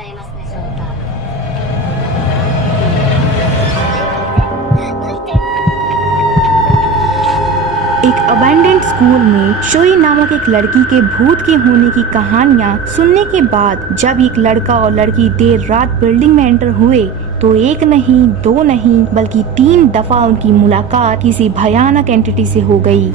एक abandoned school में showy नामक एक लड़की के भूत के होने की कहानियाँ सुनने के बाद जब एक लड़का और लड़की देर रात बिल्डिंग में एंटर हुए तो एक नहीं, दो नहीं, बल्कि 3 दफा उनकी मुलाकात किसी भयानक एंटिटी से हो गई।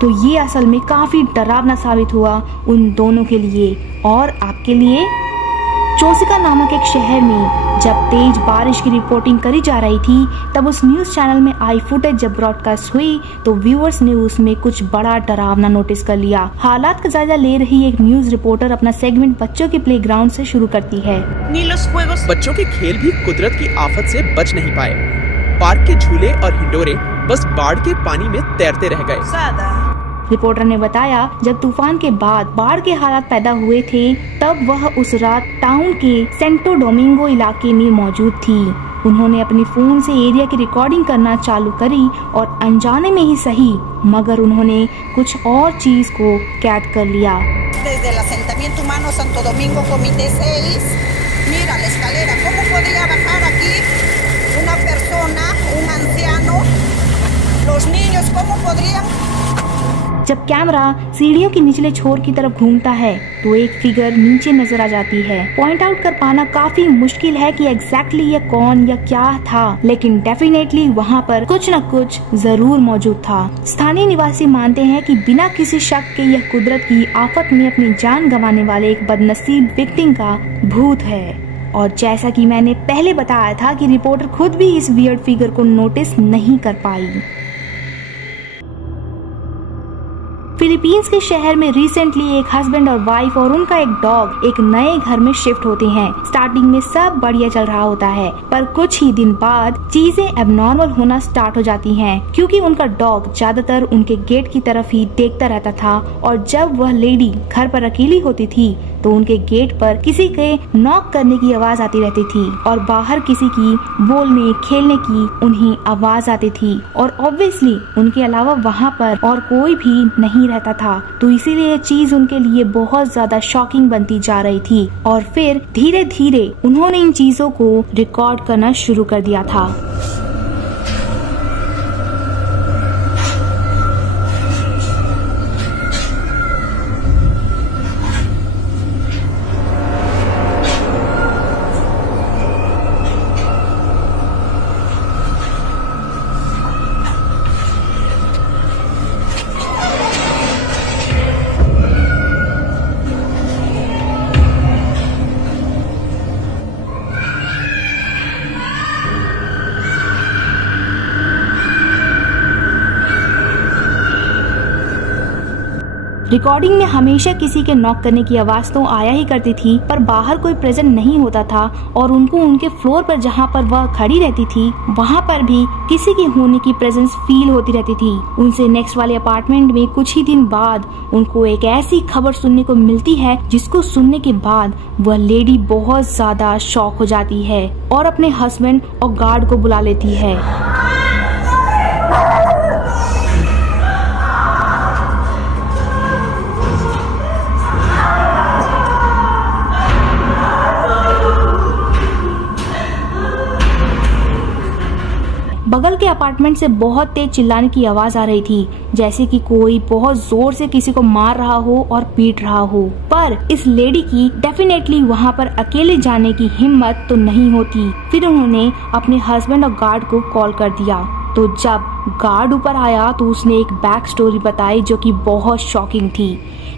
तो ये असल में काफी डरावना साबित हुआ उन दोनों के लिए और आपके लिए। चोसिका नामक एक शहर में जब तेज बारिश की रिपोर्टिंग करी जा रही थी तब उस न्यूज चैनल में आई फुटेज जब ब्रॉडकास्ट हुई तो व्यूअर्स ने उसमें कुछ बड़ा डरावना नोटिस कर लिया। हालात का जायजा ले रही एक न्यूज रिपोर्टर अपना सेगमेंट बच्चों के प्लेग्राउंड से शुरू करती है। बच्चों के खेल भी कुदरत की आफत से बच नहीं पाए। पार्क के झूले और हिंडोरे बस बाढ़ के पानी में तैरते रह गए। रिपोर्टर ने बताया जब तूफान के बाद बाढ़ के हालात पैदा हुए थे तब वह उस रात टाउन के सेंटो डोमिंगो इलाके में मौजूद थी। उन्होंने अपने फोन से एरिया की रिकॉर्डिंग करना चालू करी और अनजाने में ही सही मगर उन्होंने कुछ और चीज को कैद कर लिया। Desde el asentamiento humano Santo Domingo Comité 6, mira la escalera, ¿cómo podría bajar aquí una persona, un anciano, los niños, cómo podrían? जब कैमरा सीढ़ियों के निचले छोर की तरफ घूमता है तो एक फिगर नीचे नजर आ जाती है। पॉइंट आउट कर पाना काफी मुश्किल है कि एग्जैक्टली ये कौन या क्या था, लेकिन डेफिनेटली वहाँ पर कुछ न कुछ जरूर मौजूद था। स्थानीय निवासी मानते हैं कि बिना किसी शक के यह कुदरत की आफत में अपनी जान गंवाने वाले एक बदनसीब विक्टिम का भूत है। और जैसा कि मैंने पहले बताया था कि रिपोर्टर खुद भी इस वियर्ड फिगर को नोटिस नहीं कर पाई। फिलीपींस के शहर में रिसेंटली एक हस्बैंड और वाइफ और उनका एक डॉग एक नए घर में शिफ्ट होते हैं। स्टार्टिंग में सब बढ़िया चल रहा होता है पर कुछ ही दिन बाद चीजें एबनॉर्मल होना स्टार्ट हो जाती हैं क्योंकि उनका डॉग ज्यादातर उनके गेट की तरफ ही देखता रहता था और जब वह लेडी घर पर अकेली होती थी तो उनके गेट पर किसी के नॉक करने की आवाज आती रहती थी और बाहर किसी की बोलने खेलने की उन्हें आवाज आती थी और ऑब्वियसली उनके अलावा वहाँ पर और कोई भी नहीं रहता था। तो इसीलिए ये चीज उनके लिए बहुत ज्यादा शॉकिंग बनती जा रही थी और फिर धीरे धीरे उन्होंने इन चीजों को रिकॉर्ड करना शुरू कर दिया था। रिकॉर्डिंग में हमेशा किसी के नॉक करने की आवाज तो आया ही करती थी पर बाहर कोई प्रेजेंट नहीं होता था और उनको उनके फ्लोर पर जहाँ पर वह खड़ी रहती थी वहाँ पर भी किसी के होने की प्रेजेंस फील होती रहती थी। उनसे नेक्स्ट वाले अपार्टमेंट में कुछ ही दिन बाद उनको एक ऐसी खबर सुनने को मिलती है जिसको सुनने के बाद वह लेडी बहुत ज्यादा शॉक हो जाती है और अपने हस्बैंड और गार्ड को बुला लेती है। बगल ऊपर के अपार्टमेंट से बहुत तेज चिल्लाने की आवाज आ रही थी, जैसे कि कोई बहुत जोर से किसी को मार रहा हो और पीट रहा हो। पर इस लेडी की डेफिनेटली वहाँ पर अकेले जाने की हिम्मत तो नहीं होती। फिर उन्होंने अपने हस्बैंड और गार्ड को कॉल कर दिया। तो जब गार्ड ऊपर आया तो उसने एक बैक स्टोरी बताई जो कि बहुत शॉकिंग थी।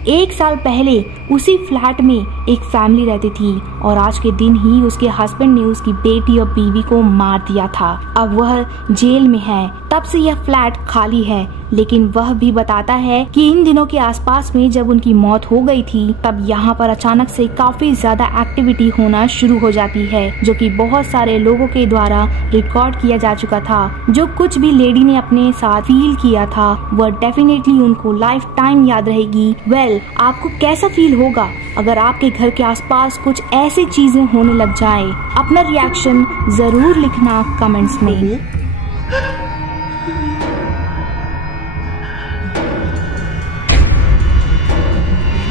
1 साल पहले उसी फ्लैट में एक फैमिली रहती थी और आज के दिन ही उसके हस्बैंड ने उसकी बेटी और बीवी को मार दिया था। अब वह जेल में है, तब से यह फ्लैट खाली है। लेकिन वह भी बताता है कि इन दिनों के आसपास में जब उनकी मौत हो गई थी तब यहाँ पर अचानक से काफी ज्यादा एक्टिविटी होना शुरू हो जाती है, जो कि बहुत सारे लोगों के द्वारा रिकॉर्ड किया जा चुका था। जो कुछ भी लेडी ने अपने साथ फील किया था वह डेफिनेटली उनको लाइफ टाइम याद रहेगी। वेल, आपको कैसा फील होगा अगर आपके घर के आसपास कुछ ऐसी चीजें होने लग जाए? अपना रिएक्शन जरूर लिखना कमेंट्स में।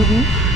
Mm-hmm.